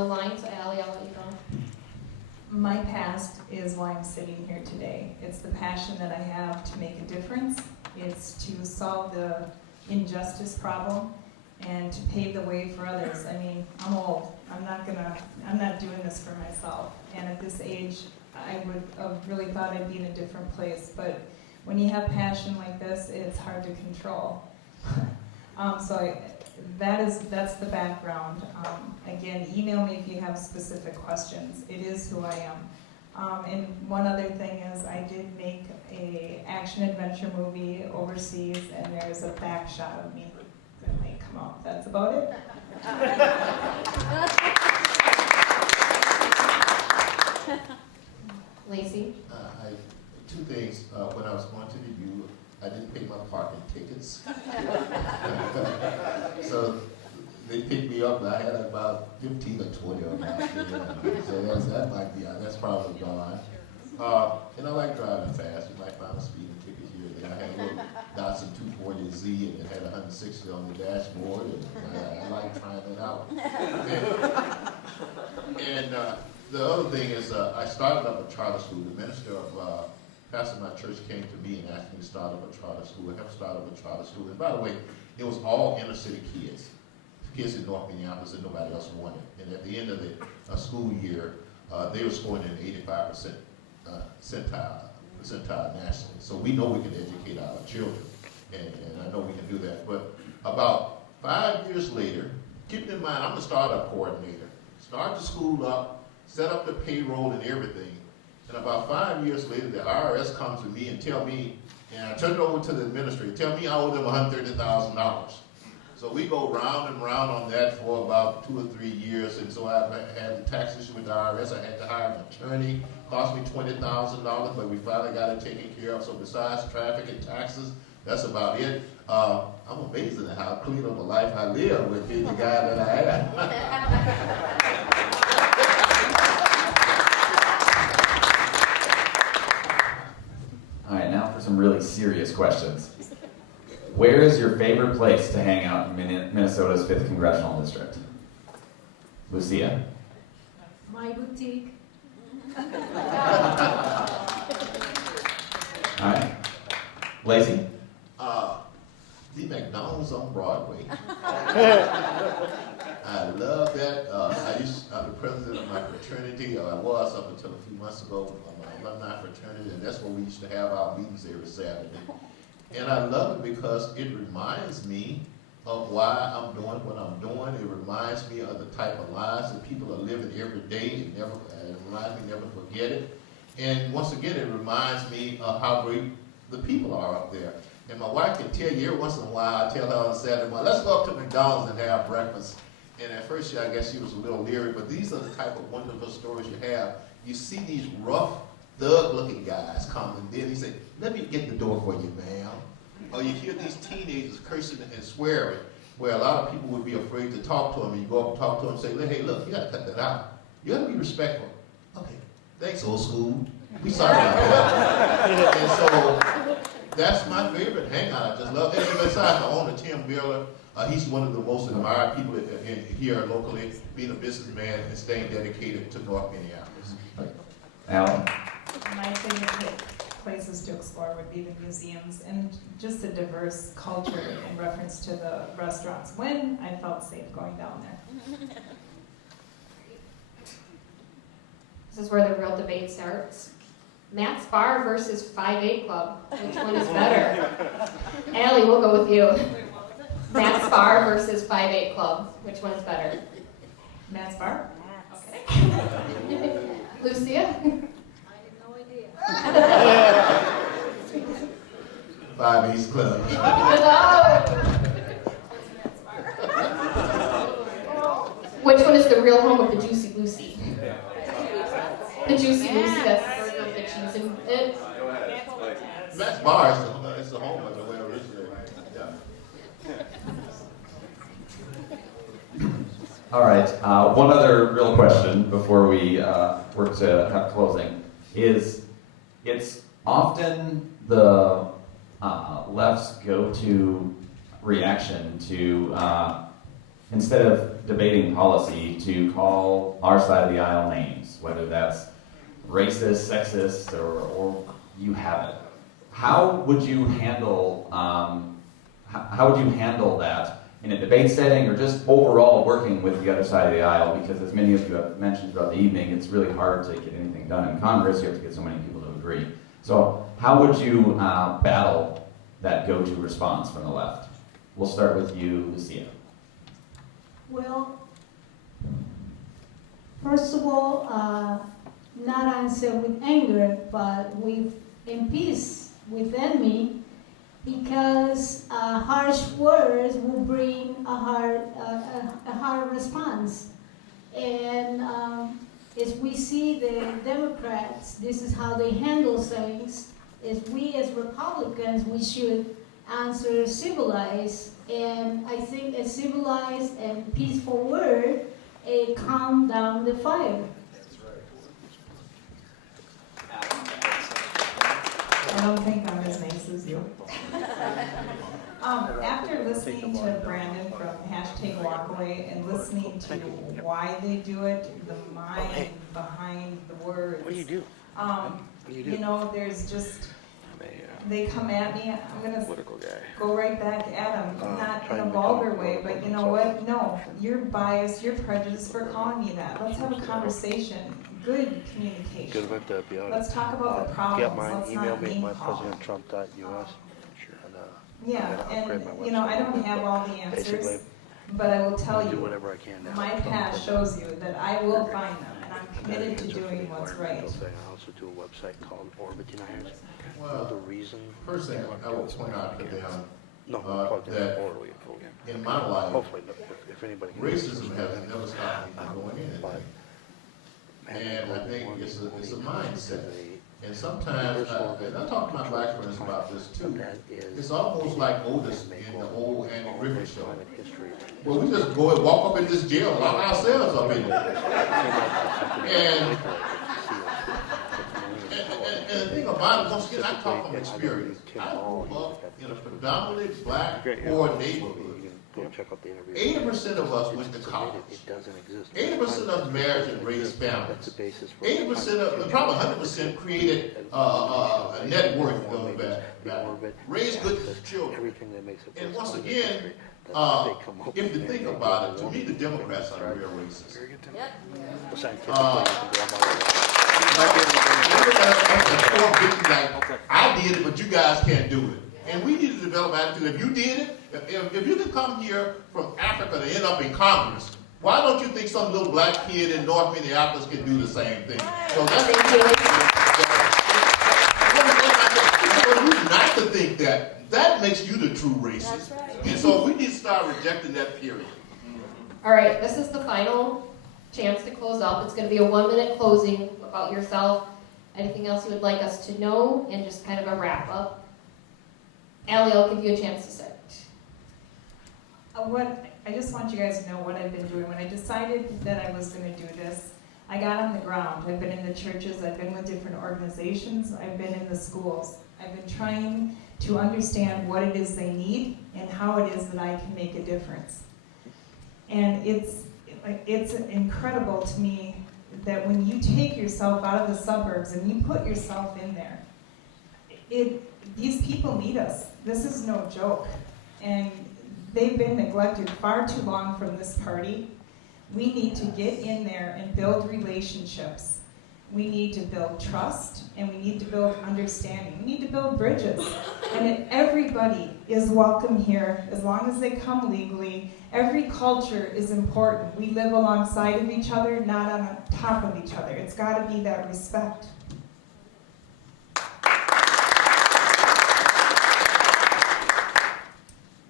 line, so Allie, I'll let you go. My past is why I'm sitting here today. It's the passion that I have to make a difference. It's to solve the injustice problem and to pave the way for others. I mean, I'm old. I'm not doing this for myself. And at this age, I would have really thought I'd be in a different place. But when you have passion like this, it's hard to control. That's the background. Again, email me if you have specific questions. It is who I am. And one other thing is I did make a action-adventure movie overseas, and there's a back shot of me that might come out. That's about it. Lacey? Two things. When I was going to the U, I didn't pay my parking tickets. So they picked me up, and I had about 15 or 20 of them. So that might be, that's probably gone. And I like driving fast. You might find a speeding ticket here and there. I had a little Datsun 240Z, and it had 160 on the dashboard, and I like trying it out. And the other thing is, I started up a charter school. The minister of pastor of my church came to me and asked me to start up a charter school. I helped start up a charter school. And by the way, it was all inner city kids in North Minneapolis that nobody else wanted. And at the end of the school year, they were scoring in the 85% percentile nationally. So we know we can educate our children, and I know we can do that. But about 5 years later, keep in mind, I'm the startup coordinator. Start the school up, set up the payroll and everything. And about 5 years later, the IRS comes to me and tell me, and I turn it over to the administrator, tell me I owe them $130,000. So we go round and round on that for about 2 or 3 years, and so I had the tax issue with the IRS. I had to hire an attorney, cost me $20,000, but we finally got it taken care of. So besides traffic and taxes, that's about it. I'm amazed at how clean of a life I live with being the guy that I am. All right, now for some really serious questions. Where is your favorite place to hang out in Minnesota's 5th Congressional District? Lucia? My boutique. All right. Lacey? The McDonald's on Broadway. I love that. I'm the president of my fraternity, or I was up until a few months ago, my alumni fraternity, and that's where we used to have our meetings every Saturday. And I love it because it reminds me of why I'm doing what I'm doing. It reminds me of the type of lives that people are living every day, and it reminds me never to forget it. And once again, it reminds me of how great the people are up there. And my wife can tell you every once in a while, I tell her on Saturday morning, let's go up to McDonald's and have breakfast. And at first, I guess she was a little leery, but these are the type of wonderful stories you have. You see these rough, thug-looking guys come, and then he say, let me get the door for you, ma'am. Or you hear these teenagers cursing and swearing, where a lot of people would be afraid to talk to them, and you go up and talk to them and say, hey, look, you got to cut that out. You got to be respectful. Okay, thanks, old school. We sorry about that. And so that's my favorite hangout. I just love it. And besides, the owner, Tim Miller, he's one of the most admired people here locally, being a businessman and staying dedicated to North Minneapolis. Alan? My favorite places to explore would be the museums and just a diverse culture in reference to the restaurants when I felt safe going down there. This is where the real debate starts. Matt's Bar versus 5-8 Club. Which one is better? Allie, we'll go with you. Matt's Bar versus 5-8 Club. Which one is better? Matt's Bar? Okay. Lucia? 5 East Club. Which one is the real home of the Juicy Lucy? The Juicy Lucy, that's the burger with the cheese in it. Matt's Bar is the home of the way originated. Yeah. All right, one other real question before we work to have closing is, it's often the left's go-to reaction to instead of debating policy, to call our side of the aisle names, whether that's racist, sexist, or you have it. How would you handle how would you handle that in a debate setting, or just overall working with the other side of the aisle? Because as many of you have mentioned throughout the evening, it's really hard to get anything done in Congress. You have to get so many people to agree. So how would you battle that go-to response from the left? We'll start with you, Lucia. Well, first of all, not answer with anger, but in peace within me, because harsh words will bring a hard response. And as we see the Democrats, this is how they handle things. As we as Republicans, we should answer civilized. And I think a civilized and peaceful word calm down the fire. I don't think I'm as nice as you. After listening to Brandon from #Walkaway and listening to why they do it, the mind behind the words. What do you do? You know, there's just, they come at me, I'm going to go right back at them, not in a vulgar way, but you know what? No, you're biased, you're prejudiced for calling me that. Let's have a conversation, good communication. Let's talk about the problems. Let's not name call. Yeah, and you know, I don't have all the answers, but I will tell you, my past shows you that I will find them, and I'm committed to doing what's right. I also do a website called Orbit Deniers. Well, The reason. first thing I will point out to them, No, that in my life, hopefully, if anybody. racism has never stopped me from doing anything. And I think it's a mindset. And sometimes, and I talk to my black friends about this too, it's almost like Otis in the old Andy Griffith show. Well, we just go and walk up in this jail, lock ourselves up in there. And the thing about it, once again, I talk from experience. I grew up in a predominantly black poor neighborhood. Go check out the interview. 80% of us went to college. It doesn't exist. 80% of marriage and raised families. That's the basis for 80% of, probably 100% created a network of that. Raised good children. Everything that makes it. And once again, if you think about it, to me, the Democrats are real racist. I did it, but you guys can't do it. And we need to develop attitude. If you did it, if you could come here from Africa to end up in Congress, why don't you think some little black kid in North Minneapolis can do the same thing? So that's not to think that makes you the true racist. Right. And so we need to start rejecting that period. All right, this is the final chance to close up. It's going to be a 1-minute closing about yourself. Anything else you would like us to know, and just kind of a wrap up. Allie, I'll give you a chance to start. I just want you guys to know what I've been doing. When I decided that I was going to do this, I got on the ground. I've been in the churches, I've been with different organizations, I've been in the schools. I've been trying to understand what it is they need and how it is that I can make a difference. And it's incredible to me that when you take yourself out of the suburbs and you put yourself in there, these people need us. This is no joke. And they've been neglected far too long from this party. We need to get in there and build relationships. We need to build trust, and we need to build understanding. We need to build bridges. And everybody is welcome here as long as they come legally. Every culture is important. We live alongside of each other, not on top of each other. It's got to be that respect.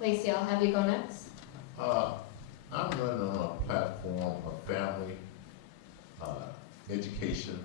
Lacey, I'll have you go next. I'm running on a platform of family, education,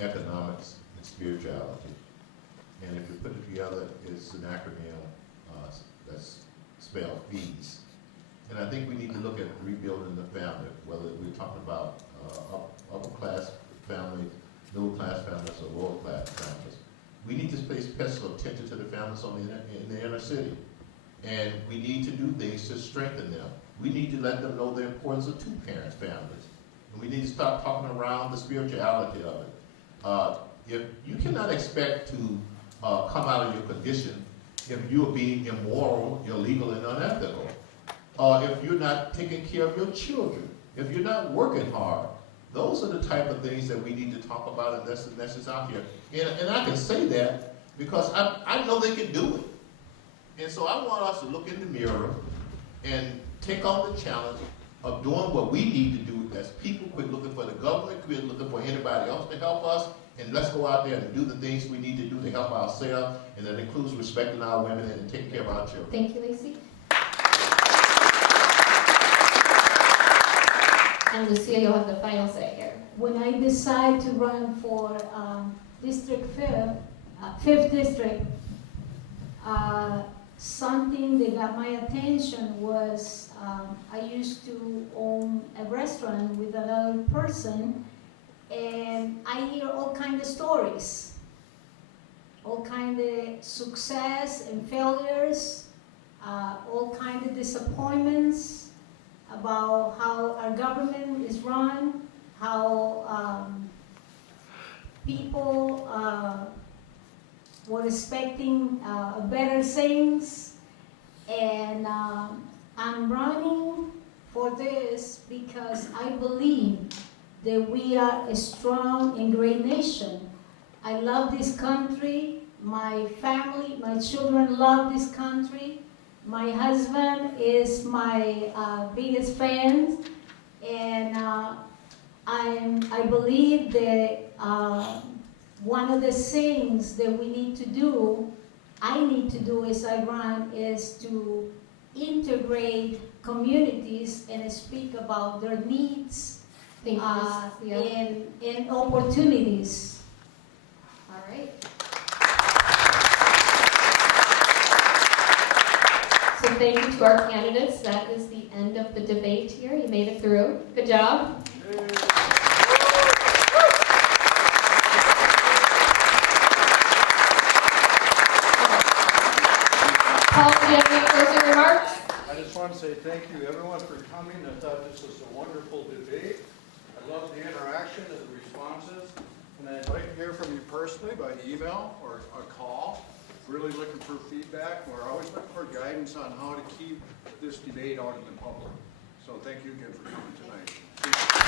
economics, and spirituality. And if you put it together, it's an acronym that's spelled FEES. And I think we need to look at rebuilding the family, whether we're talking about upper class families, middle class families, or lower class families. We need to pay special attention to the families in the inner city. And we need to do things to strengthen them. We need to let them know the importance of two-parent families. And we need to start talking around the spirituality of it. If you cannot expect to come out of your condition if you're being immoral, illegal, and unethical, if you're not taking care of your children, if you're not working hard. Those are the type of things that we need to talk about, and that's the message out here. And I can say that because I know they can do it. And so I want us to look in the mirror and take on the challenge of doing what we need to do as people. Quit looking for the government, quit looking for anybody else to help us, and let's go out there and do the things we need to do to help ourselves, and that includes respecting our women and taking care of our children. Thank you, Lacey. And Lucia, you'll have the final say here. When I decided to run for District 5th District, something that got my attention was I used to own a restaurant with another person, and I hear all kinds of stories, all kinds of success and failures, all kinds of disappointments about how our government is run, how people were expecting better things, and I'm running for this because I believe that we are a strong and great nation. I love this country, my family, my children love this country, my husband is my biggest fan, and I believe that one of the things that we need to do, I need to do as I run, is to integrate communities and speak about their needs Thank you, Lucia. and opportunities. All right. So thank you to our candidates. That is the end of the debate here. You made it through. Good job. Paul, do you have any closing remarks? I just want to say thank you, everyone, for coming. I thought this was a wonderful debate. I love the interaction and the responses. And I'd like to hear from you personally by email or a call. Really looking for feedback. We're always looking for guidance on how to keep this debate out in the public. So thank you again for coming tonight.